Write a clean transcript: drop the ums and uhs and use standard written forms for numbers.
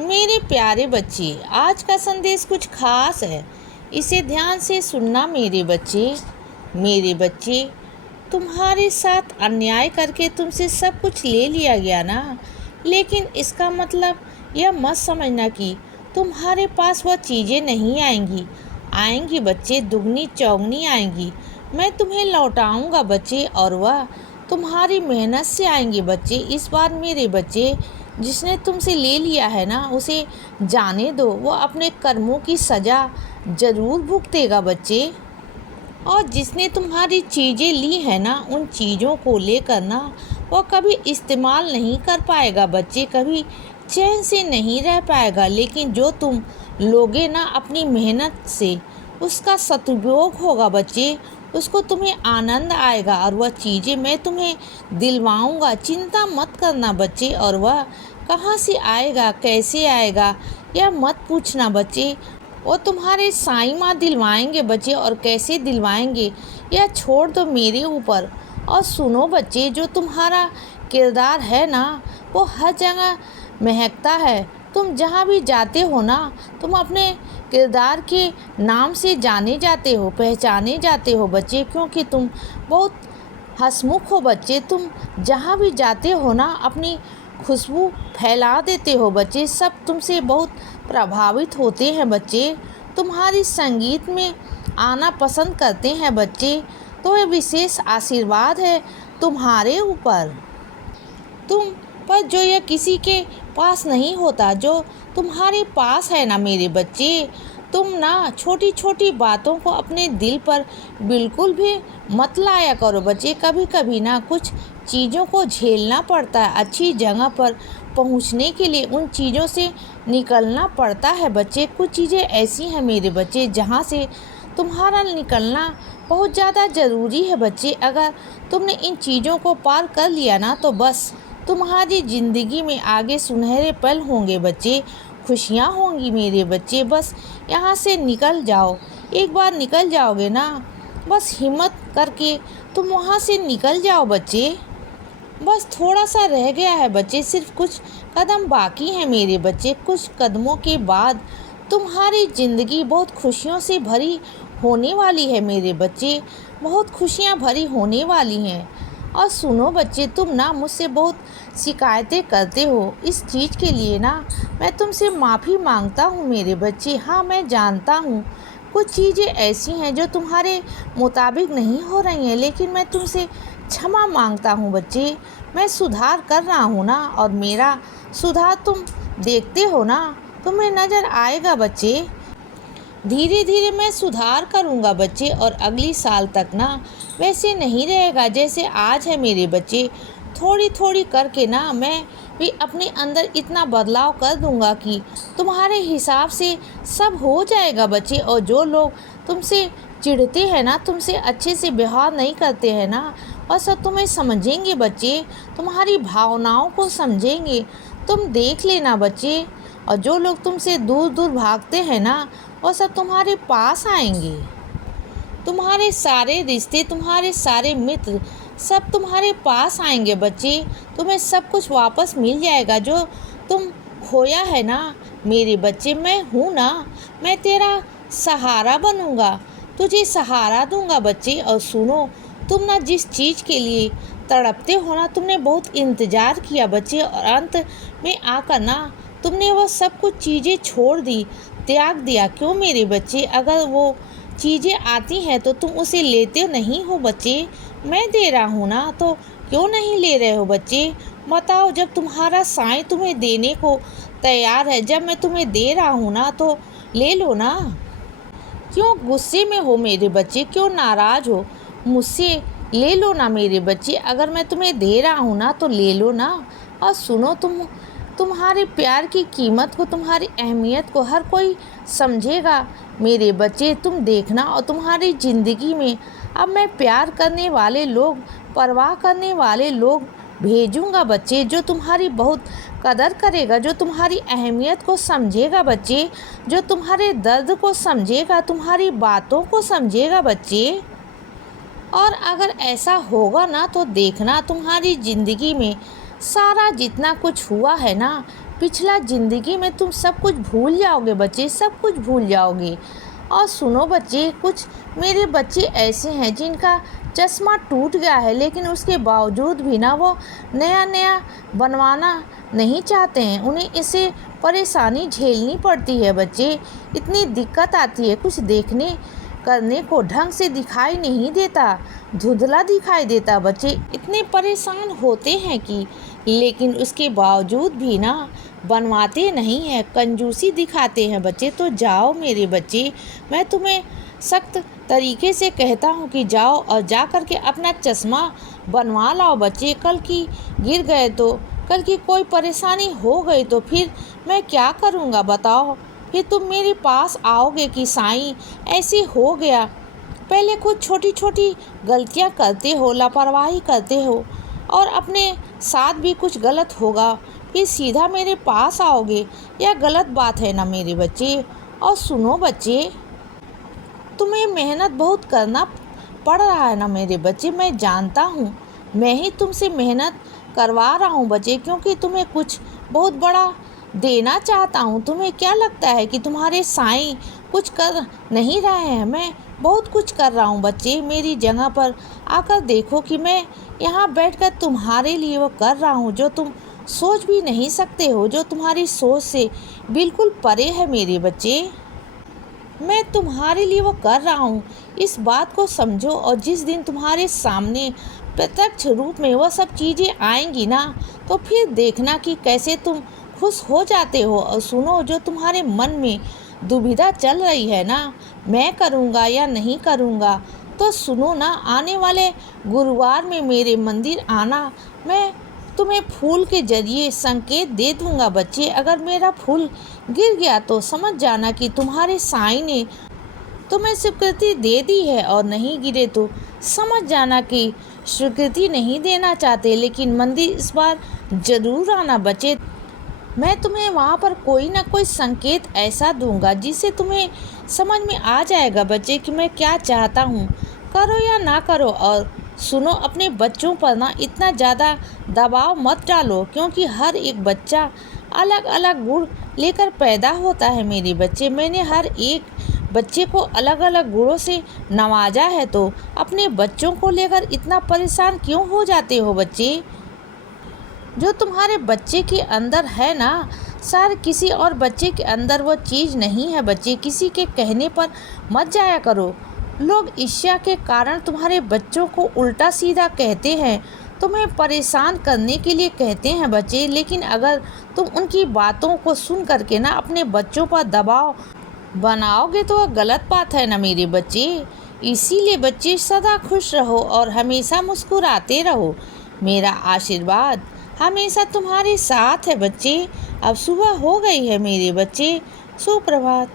मेरे प्यारे बच्चे, आज का संदेश कुछ खास है। इसे ध्यान से सुनना मेरे बच्चे। मेरे बच्चे, तुम्हारे साथ अन्याय करके तुमसे सब कुछ ले लिया गया ना, लेकिन इसका मतलब यह मत समझना कि तुम्हारे पास वह चीज़ें नहीं आएंगी। आएंगी बच्चे, दुगनी चौगनी आएंगी। मैं तुम्हें लौटाऊंगा बच्चे, और वह तुम्हारी मेहनत से आएंगे बच्चे। इस बार मेरे बच्चे, जिसने तुमसे ले लिया है ना, उसे जाने दो। वो अपने कर्मों की सज़ा ज़रूर भुगतेगा बच्चे। और जिसने तुम्हारी चीज़ें ली है ना, उन चीज़ों को लेकर ना वो कभी इस्तेमाल नहीं कर पाएगा बच्चे, कभी चैन से नहीं रह पाएगा। लेकिन जो तुम लोगे ना अपनी मेहनत से, उसका सदुपयोग होगा बच्चे। उसको तुम्हें आनंद आएगा, और वह चीज़ें मैं तुम्हें दिलवाऊंगा। चिंता मत करना बच्चे। और वह कहाँ से आएगा, कैसे आएगा, यह मत पूछना बच्चे। वो तुम्हारे साईं माँ दिलवाएंगे बच्चे, और कैसे दिलवाएंगे यह छोड़ दो मेरे ऊपर। और सुनो बच्चे, जो तुम्हारा किरदार है ना, वो हर जगह महकता है। तुम जहाँ भी जाते हो ना, तुम अपने किरदार के नाम से जाने जाते हो, पहचाने जाते हो बच्चे, क्योंकि तुम बहुत हंसमुख हो बच्चे। तुम जहाँ भी जाते हो ना, अपनी खुशबू फैला देते हो बच्चे। सब तुमसे बहुत प्रभावित होते हैं बच्चे। तुम्हारी संगीत में आना पसंद करते हैं बच्चे। तो यह विशेष आशीर्वाद है तुम्हारे ऊपर। तुम पर जो यह किसी के पास नहीं होता, जो तुम्हारे पास है ना मेरे बच्चे। तुम ना छोटी छोटी बातों को अपने दिल पर बिल्कुल भी मत लाया करो बच्चे। कभी कभी ना कुछ चीज़ों को झेलना पड़ता है। अच्छी जगह पर पहुंचने के लिए उन चीज़ों से निकलना पड़ता है बच्चे। कुछ चीज़ें ऐसी हैं मेरे बच्चे, जहां से तुम्हारा निकलना बहुत ज़्यादा ज़रूरी है बच्चे। अगर तुमने इन चीज़ों को पार कर लिया ना, तो बस तुम्हारी ज़िंदगी में आगे सुनहरे पल होंगे बच्चे, खुशियाँ होंगी मेरे बच्चे। बस यहाँ से निकल जाओ। एक बार निकल जाओगे ना, बस हिम्मत करके तुम वहाँ से निकल जाओ बच्चे। बस थोड़ा सा रह गया है बच्चे, सिर्फ कुछ कदम बाकी हैं मेरे बच्चे। कुछ कदमों के बाद तुम्हारी ज़िंदगी बहुत खुशियों से भरी होने वाली है मेरे बच्चे। बहुत खुशियाँ भरी होने वाली हैं। और सुनो बच्चे, तुम ना मुझसे बहुत शिकायतें करते हो। इस चीज़ के लिए ना मैं तुमसे माफ़ी मांगता हूँ मेरे बच्चे। हाँ, मैं जानता हूँ कुछ चीज़ें ऐसी हैं जो तुम्हारे मुताबिक नहीं हो रही हैं, लेकिन मैं तुमसे क्षमा मांगता हूँ बच्चे। मैं सुधार कर रहा हूँ ना, और मेरा सुधार तुम देखते हो ना, तुम्हें नज़र आएगा बच्चे। धीरे धीरे मैं सुधार करूँगा बच्चे, और अगली साल तक ना वैसे नहीं रहेगा जैसे आज है मेरे बच्चे। थोड़ी थोड़ी करके ना मैं भी अपने अंदर इतना बदलाव कर दूँगा कि तुम्हारे हिसाब से सब हो जाएगा बच्चे। और जो लोग तुमसे चिढ़ते हैं ना, तुमसे अच्छे से व्यवहार नहीं करते हैं ना, और सब तुम्हें समझेंगे बच्चे, तुम्हारी भावनाओं को समझेंगे। तुम देख लेना बच्चे। और जो लोग तुमसे दूर दूर भागते हैं ना, वो सब तुम्हारे पास आएंगे। तुम्हारे सारे रिश्ते, तुम्हारे सारे मित्र सब तुम्हारे पास आएंगे बच्चे। तुम्हें सब कुछ वापस मिल जाएगा जो तुम खोया है ना मेरे बच्चे। मैं हूँ ना, मैं तेरा सहारा बनूंगा, तुझे सहारा दूंगा बच्चे। और सुनो, तुम ना जिस चीज़ के लिए तड़पते हो ना, तुमने बहुत इंतज़ार किया बच्चे, और अंत में आकर ना तुमने वो सब कुछ चीज़ें छोड़ दी, त्याग दिया। क्यों मेरे बच्चे? अगर वो चीज़ें आती हैं तो तुम उसे लेते नहीं हो बच्चे। मैं दे रहा हूँ ना, तो क्यों नहीं ले रहे हो बच्चे? बताओ, जब तुम्हारा साईं तुम्हें देने को तैयार है, जब मैं तुम्हें दे रहा हूँ ना, तो ले लो ना। क्यों गुस्से में हो मेरे बच्चे? क्यों नाराज़ हो मुझसे? ले लो ना मेरे बच्चे। अगर मैं तुम्हें दे रहा हूँ ना, तो ले लो ना। और सुनो, तुम्हारे प्यार की कीमत को, तुम्हारी अहमियत को हर कोई समझेगा मेरे बच्चे। तुम देखना। और तुम्हारी ज़िंदगी में अब मैं प्यार करने वाले लोग, परवाह करने वाले लोग भेजूंगा बच्चे, जो तुम्हारी बहुत कदर करेगा, जो तुम्हारी अहमियत को समझेगा बच्चे, जो तुम्हारे दर्द को समझेगा, तुम्हारी बातों को समझेगा बच्चे। और अगर ऐसा होगा ना, तो देखना तुम्हारी ज़िंदगी में सारा जितना कुछ हुआ है ना, पिछला ज़िंदगी में तुम सब कुछ भूल जाओगे बच्चे, सब कुछ भूल जाओगे। और सुनो बच्चे, कुछ मेरे बच्चे ऐसे हैं जिनका चश्मा टूट गया है, लेकिन उसके बावजूद भी ना वो नया नया बनवाना नहीं चाहते हैं। उन्हें इससे परेशानी झेलनी पड़ती है बच्चे, इतनी दिक्कत आती है, कुछ देखने करने को ढंग से दिखाई नहीं देता, धुंधला दिखाई देता। बच्चे इतने परेशान होते हैं कि लेकिन उसके बावजूद भी ना बनवाते नहीं हैं, कंजूसी दिखाते हैं बच्चे। तो जाओ मेरे बच्चे, मैं तुम्हें सख्त तरीके से कहता हूँ कि जाओ और जा कर के अपना चश्मा बनवा लाओ बच्चे। कल की गिर गए तो, कल की कोई परेशानी हो गई तो फिर मैं क्या करूँगा बताओ। फिर तुम मेरे पास आओगे कि साईं ऐसे हो गया। पहले कुछ छोटी छोटी गलतियाँ करते हो, लापरवाही करते हो और अपने साथ भी कुछ गलत होगा, फिर सीधा मेरे पास आओगे। यह गलत बात है ना मेरे बच्चे। और सुनो बच्चे, तुम्हें मेहनत बहुत करना पड़ रहा है ना मेरे बच्चे, मैं जानता हूँ। मैं ही तुमसे मेहनत करवा रहा हूँ बच्चे, क्योंकि तुम्हें कुछ बहुत बड़ा देना चाहता हूँ। तुम्हें क्या लगता है कि तुम्हारे साईं कुछ कर नहीं रहे हैं? मैं बहुत कुछ कर रहा हूँ बच्चे। मेरी जगह पर आकर देखो कि मैं यहाँ बैठकर तुम्हारे लिए वो कर रहा हूँ जो तुम सोच भी नहीं सकते हो, जो तुम्हारी सोच से बिल्कुल परे है मेरे बच्चे। मैं तुम्हारे लिए वो कर रहा हूँ, इस बात को समझो। और जिस दिन तुम्हारे सामने प्रत्यक्ष रूप में वो सब चीज़ें आएंगी ना, तो फिर देखना कि कैसे तुम खुश हो जाते हो। और सुनो, जो तुम्हारे मन में दुविधा चल रही है ना, मैं करूँगा या नहीं करूँगा, तो सुनो ना, आने वाले गुरुवार में मेरे मंदिर आना। मैं तुम्हें फूल के जरिए संकेत दे दूँगा बच्चे। अगर मेरा फूल गिर गया तो समझ जाना कि तुम्हारे साईं ने तुम्हें स्वीकृति दे दी है, और नहीं गिरे तो समझ जाना कि स्वीकृति नहीं देना चाहते। लेकिन मंदिर इस बार ज़रूर आना बच्चे। मैं तुम्हें वहाँ पर कोई ना कोई संकेत ऐसा दूंगा जिससे तुम्हें समझ में आ जाएगा बच्चे कि मैं क्या चाहता हूँ, करो या ना करो। और सुनो, अपने बच्चों पर ना इतना ज़्यादा दबाव मत डालो, क्योंकि हर एक बच्चा अलग अलग गुण लेकर पैदा होता है मेरे बच्चे। मैंने हर एक बच्चे को अलग अलग गुणों से नवाजा है, तो अपने बच्चों को लेकर इतना परेशान क्यों हो जाते हो बच्चे? जो तुम्हारे बच्चे के अंदर है ना, सर किसी और बच्चे के अंदर वो चीज़ नहीं है बच्चे। किसी के कहने पर मत जाया करो। लोग ईर्ष्या के कारण तुम्हारे बच्चों को उल्टा सीधा कहते हैं, तुम्हें परेशान करने के लिए कहते हैं बच्चे। लेकिन अगर तुम उनकी बातों को सुन करके ना अपने बच्चों पर दबाव बनाओगे तो वह गलत बात है ना मेरे बच्चे। इसीलिए बच्चे सदा खुश रहो और हमेशा मुस्कुराते रहो। मेरा आशीर्वाद हमेशा तुम्हारे साथ है बच्चे। अब सुबह हो गई है मेरे बच्चे, सुप्रभात।